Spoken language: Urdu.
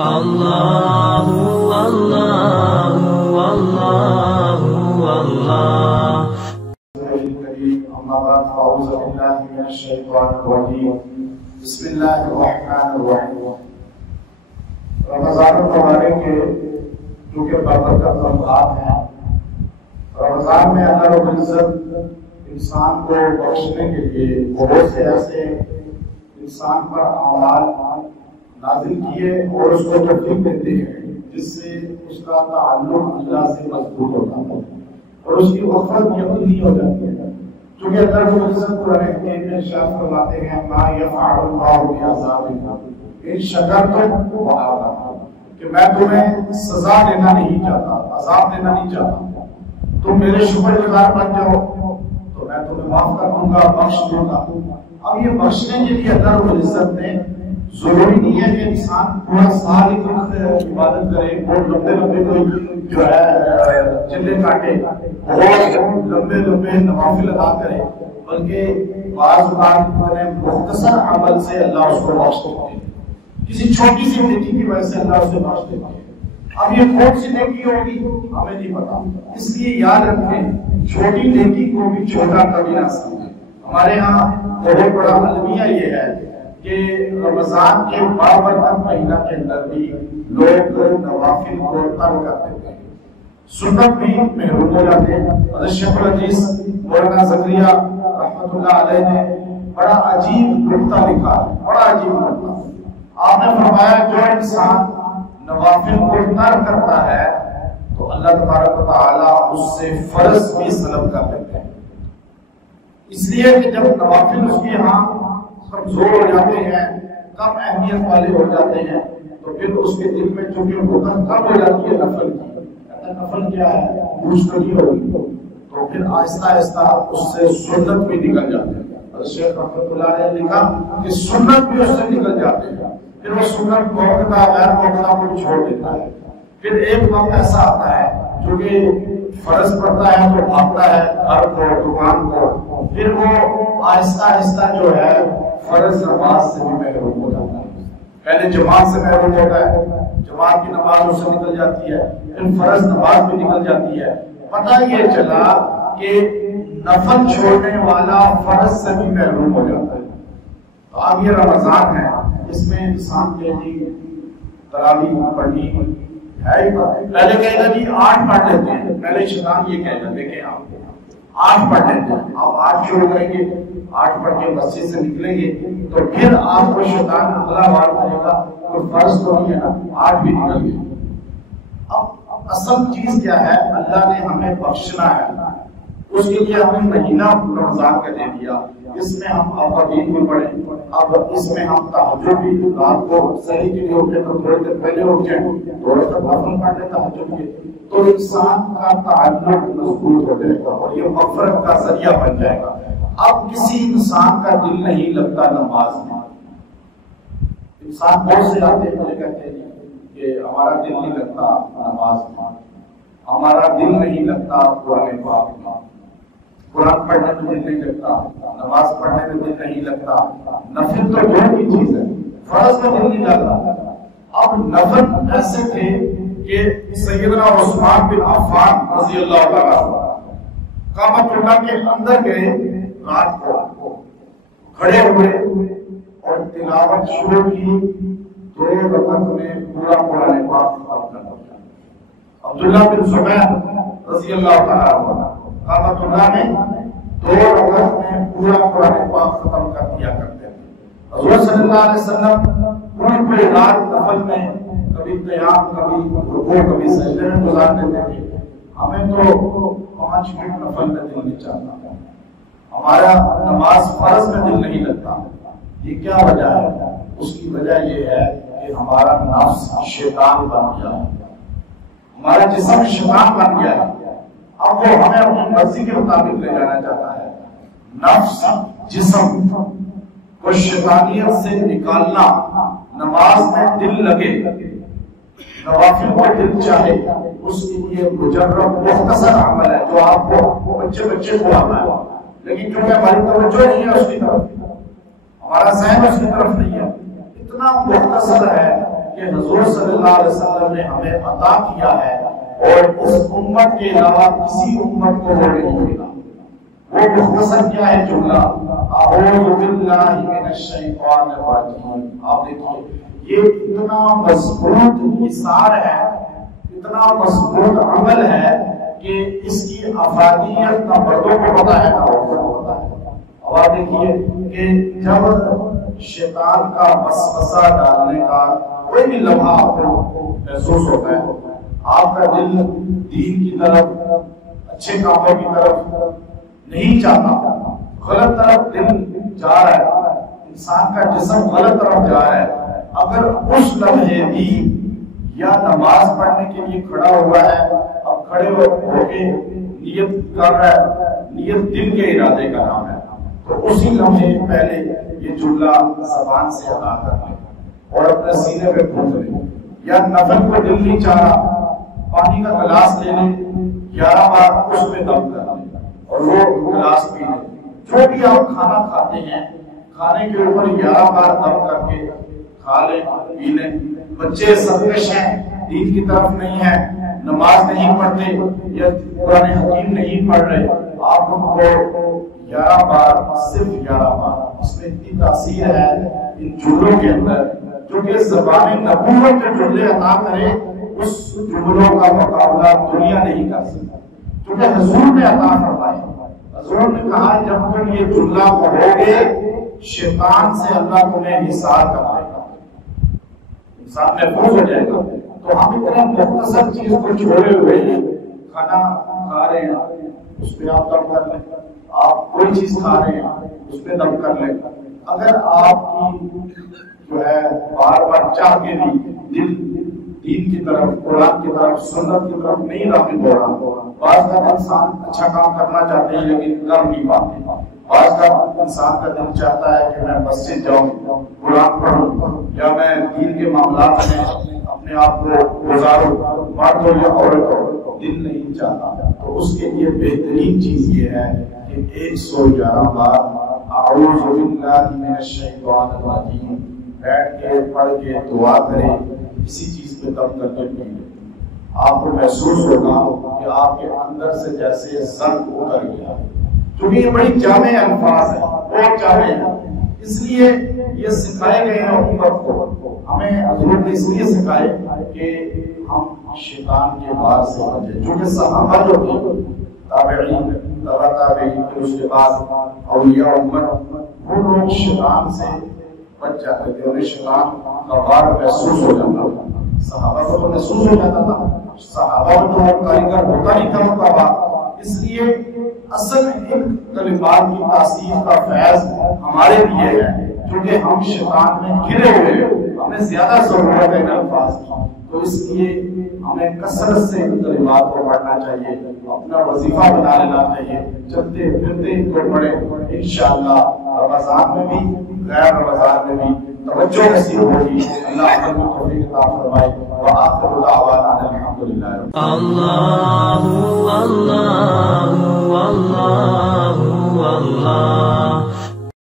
اللہ اللہ اللہ اللہ بسم اللہ الرحمن الرحیم۔ رمضان المبارک کے جو کہ بابرکت رمضان ہے، رمضان میں اللہ رب العزت انسان کو بخشنے کے لیے بہت سے ایسے انسان پر اعمال نازل کیے اور اس کو توفیق دیتے ہیں جس سے اس کا تعلق اللہ سے مضبوط ہوتا ہے اور اس کی وفات یقینی ہو جاتی ہے، کیونکہ اللہ رب العزت قرآن حکیم میں ارشاد فرماتے ہیں ما یفعل اللہ بعذابکم ان شکرتم وآمنتم، کہ میں تمہیں سزا دینا نہیں چاہتا، عذاب دینا نہیں چاہتا، تم میرے شکر گزار بن جاؤ تو میں تمہیں معاف کر دوں گا، بخش دوں گا۔ اب یہ بخشنے کے لیے اللہ رب العزت نے ضروری نہیں ہے کہ انسان پورا سال ہی عبادت کرے، بہت لمبے لمبے کوئی جو ہے چلے کاٹے، بہت لمبے لمبے نوافل ادا کرے، بلکہ بعض اوقات مختصر عمل سے اللہ اس کو بخش دیتے ہیں، کسی چھوٹی سی نیکی کی وجہ سے اللہ اسے بخش دیتے ہیں۔ اب یہ کون سی نیکی ہوگی ہمیں نہیں پتا، اس لیے یاد رکھیں چھوٹی نیکی کو بھی چھوٹا کبھی نہ سمجھیں۔ ہمارے ہاں بہت بڑا المیہ یہ ہے کہ رمضان کے بابرکت مہینہ کے اندر بھی لوگ نوافل کو ترک کر دیتے ہیں، سنت بھی محروم ہو جاتے ہیں۔ حضرت شیخ الحدیث مولانا زکریا رحمۃ اللہ علیہ نے بڑا عجیب نکتہ لکھا ہے، بڑا عجیب نکتہ۔ آپ نے فرمایا جو انسان نوافل کو ترک کرتا ہے تو اللہ تبارک و تعالیٰ اس سے فرض بھی سلب کر لیتے ہیں، اس لیے کہ جب نوافل اس کے ہاں کمزور ہو جاتے ہیں، کم اہمیت والے ہو جاتے ہیں، تو پھر اس کے دل میں چونکہ حکم کم ہو جاتی ہے نفل کی، نفل کیا ہے پوچھ نہیں ہوگی، تو پھر آہستہ آہستہ اس سے سنت بھی نکل جاتے ہیں۔ شیخ رحمۃ اللہ علیہ نے کہا کہ سنت بھی اس سے نکل جاتے ہیں، پھر وہ سنت موقع غیر موقع کو چھوڑ دیتا ہے۔ پھر ایک وقت ایسا آتا ہے جو کہ فرض پڑتا ہے تو بھاگتا ہے گھر کو، دکان کو، پھر وہ آہستہ آہستہ جو ہے فرض نماز سے بھی محروم ہو جاتا ہے۔ پہلے جماعت سے محروم ہوتا ہے، جماعت کی نماز اس سے نکل جاتی ہے، پھر فرض نماز بھی نکل جاتی ہے۔ پتہ یہ چلا کہ نفل چھوڑنے والا فرض سے بھی محروم ہو جاتا ہے۔ تو اب یہ رمضان ہے، اس میں انسان کے لیے تراویح پڑھنی ہے ہی، پہلے کہے گا جی 8 پڑھ لیتے ہیں، پہلے شیطان یہ کہے گا دیکھیں آپ 8 پڑھ لیتے ہیں، آپ 8 شروع کریں گے، 8 پڑھ کے مسجد سے نکلیں گے تو پھر آپ کو شیطان اگلا وار کرے گا کوئی فرض تو نہیں ہے نا، 8 بھی نکل گئے۔ اب اصل چیز کیا ہے، اللہ نے ہمیں بخشنا ہے، اس کے لیے ہمیں مہینہ رمضان کا دے دیا، اس میں ہم اوابین بھی پڑھیں، اب اس میں ہم تہجد بھی رات کو صحیح کے لیے اٹھے تو تھوڑی دیر پہلے اٹھ جائیں، تھوڑا سا نفل پڑھ لیں تہجد کے، تو انسان کا تعلق مضبوط ہو جائے گا اور یہ مغفرت کا ذریعہ بن جائے گا۔ اب کسی انسان کا دل نہیں لگتا نماز میں، انسان بہت سے آتے ہیں مجھے کہتے ہیں کہ ہمارا دل نہیں لگتا نماز میں، ہمارا دل نہیں لگتا قرآن پاک میں، قرآن پڑھنے میں دل نہیں لگتا، نماز پڑھنے میں دل نہیں لگتا، نفل تو دور کی چیز ہے، فرض میں دل نہیں لگتا۔ اب نفل ایسے تھے کہ سیدنا عثمان بن عفان رضی اللہ تعالیٰ کعبۃ اللہ کے اندر گئے، رات کو کھڑے ہوئے اور تلاوت شروع کی، 2 رکعت میں پورا قرآن پاک ختم کر دیا۔ عبداللہ بن زبیر رضی اللہ تعالیٰ عنہ کعبۃ اللہ میں 2 رکعت میں پورا قرآن پاک ختم کر دیا کرتے ہیں۔ حضور صلی اللہ علیہ وسلم پوری رات نفل میں کبھی قیام، کبھی رکوع، کبھی سجدے میں گزار دیتے تھے۔ ہمیں تو 5 منٹ نفل میں دل نہیں چاہتا، ہمارا نماز فرض میں دل نہیں لگتا۔ یہ کیا وجہ ہے؟ اس کی وجہ یہ ہے کہ ہمارا نفس شیطان بن گیا ہے، ہمارا جسم شیطان بن گیا ہے، اب وہ ہمیں اپنی مرضی کے مطابق لے جانا چاہتا ہے۔ نفس جسم کو شیطانیت سے نکالنا، نماز میں دل لگے، نوافل کو دل چاہے، اس کے لیے مجرب مختصر عمل ہے جو آپ کو بچے کو آنا ہے، لیکن کیونکہ ہماری توجہ نہیں ہے اس کی طرف، ہمارا ذہن اس کی طرف نہیں ہے، اتنا مختصر ہے کہ حضور صلی اللہ علیہ وسلم نے ہمیں عطا کیا ہے اور اس امت کے علاوہ کسی امت کو وہ نہیں ملا۔ وہ مختصر کیا ہے جملہ، اعوذ باللہ من الشیطان الرجیم۔ آپ دیکھیے یہ اتنا مضبوط حصار ہے، اتنا مضبوط عمل ہے کہ اس کی افادیت نہ مردوں کو پتہ ہے نہ عورتوں کو پتہ ہے۔ اور آپ دیکھیے کہ جب شیطان کا وسوسہ ڈالنے کا کوئی بھی لمحہ آپ کو محسوس ہوتا ہے، آپ کا دل دین کی طرف، اچھے کاموں کی طرف نہیں چاہتا، غلط طرف دل جا رہا ہے، انسان کا جسم غلط طرف جا رہا ہے، اگر اس لمحے بھی یا نماز پڑھنے کے لیے کھڑا ہوا ہے، اب کھڑے ہو کے نیت کر رہا ہے، نیت دل کے ارادے کا نام ہے، تو اسی لمحے پہلے یہ جملہ زبان سے ادا کر لیں اور اپنے سینے پہ پھونک لیں، یا نفل کو دل نہیں چاہ رہا، پانی کا گلاس لے لیں، 11 بار اس میں دم کر لیں اور وہ گلاس پی لیں۔ جو بھی آپ کھانا کھاتے ہیں، کھانے کے اوپر 11 بار دم کر کے کھا لیں، پی لیں۔ بچے سرکش ہیں، دین کی طرف نہیں ہیں، نماز نہیں پڑھتے یا قرآن حکیم نہیں پڑھ رہے، آپ ان کو 11 بار، صرف 11 بار، اس میں اتنی تاثیر ہے ان جملوں کے اندر، جو کہ زبان نبوت کے جملے عطا کرے، اس جملوں کا مقابلہ دنیا نہیں کر سکتا، کیونکہ حضور نے عطا فرمایا۔ حضور نے کہا جب تم یہ جملہ پڑھو گے شیطان سے اللہ تمہیں حصار کرائے گا، انسان محفوظ ہو جائے گا۔ تو ہم اتنے مختصر چیز کو چھوڑے ہوئے ہیں، کھانا کھا رہے ہیں اس پہ آپ دم کر لیں، آپ کوئی چیز کھا رہے ہیں اس پہ دم کر لیں۔ اگر آپ کی جو ہے بار بار چاہ کے بھی دل دین کی طرف، قرآن کی طرف، سنت کی طرف نہیں راغب ہو رہا، بعض کا انسان اچھا کام کرنا چاہتے ہیں لیکن کر نہیں پاتے، بعض کا انسان کا دل چاہتا ہے کہ میں مسجد جاؤں، قرآن پڑھوں، یا میں دین کے معاملات میں اپنے آپ کو گزاروں، مرد ہو یا عورت ہو، دل نہیں چاہتا، تو اس کے لیے بہترین چیز یہ ہے کہ 111 بار اعوذ باللہ من الشیطان الرجیم بیٹھ کے پڑھ کے دعا کریں، کسی چیز پہ دم کر کے پی لیں، آپ کو محسوس ہوگا کہ آپ کے اندر سے جیسے زنگ اتر گیا، کیونکہ یہ بڑی جامع الفاظ ہیں، بہت جامع ہیں، اس لیے یہ سکھائے گئے ہیں امت کو، ہمیں حضور نے اس لیے سکھائے کہ ہم شیطان کے وار سے بچیں، چونکہ صحابہ جو تھے، تابعین، تبع تابعین، پھر اس کے بعد اولیاء امت، وہ لوگ شیطان سے بچ جاتے تھے، انہیں شیطان کا وار محسوس ہو جاتا تھا، صحابہ کو تو محسوس ہو جاتا تھا، صحابہ کو تو وہ کاریگر ہوتا نہیں تھا ان کا وار، اس لیے اصل ان کلمات کی تاثیر کا فیض ہمارے لیے ہے، کیونکہ ہم شیطان میں گھرے ہوئے ہیں، ہمیں زیادہ ضرورت ہے ان الفاظ کی، تو اس لیے ہمیں کثرت سے ان کلمات کو پڑھنا چاہیے، اپنا وظیفہ بنا لینا چاہیے، چلتے پھرتے ان کو پڑھیں، انشاءاللہ رمضان میں بھی غیر رمضان میں بھی توجہ نصیب ہوگی، اللہ عمل کو توفیق عطا فرمائے، وآخر دعوانا الحمدللہ۔ اللہ اللہ اللہ اللہ